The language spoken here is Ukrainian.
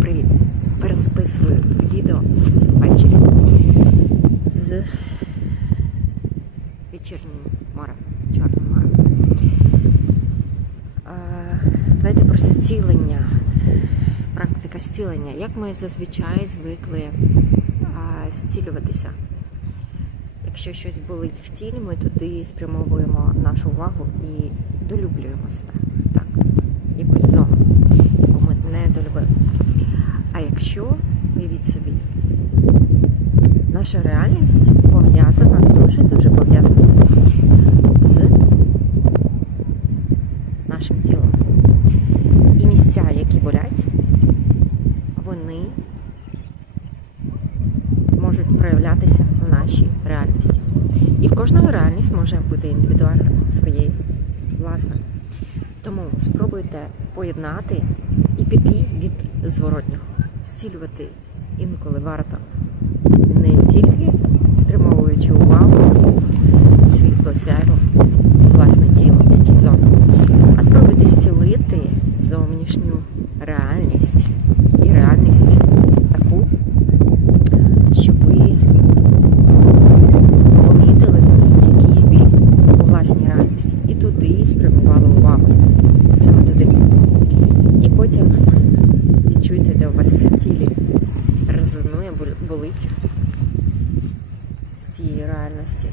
Привіт! Перезаписую відео ввечері з вечірнім морем, Чорним морем. Давайте про зцілення, практика зцілення. Як ми зазвичай звикли зцілюватися. Якщо щось болить в тілі, ми туди спрямовуємо нашу увагу і долюблюємо себе. Якщо, уявіть собі, наша реальність пов'язана, дуже-дуже пов'язана з нашим тілом. І місця, які болять, вони можуть проявлятися в нашій реальності. І в кожного реальність може бути індивідуальна, своєю, власна. Тому спробуйте поєднати і піти від зворотнього. Зцілювати інколи варто не тільки спрямовуючи увагу, світло, сяйво, власне тіло, якісь зони, а спробуйте зцілити зовнішню реальність і реальність таку, щоб ви помітили в ній якийсь біль у власній реальності. І туди спрямували увагу. Саме туди. І потім відчуйте, де у вас в тілі резонує, бол- болить з цієї реальності.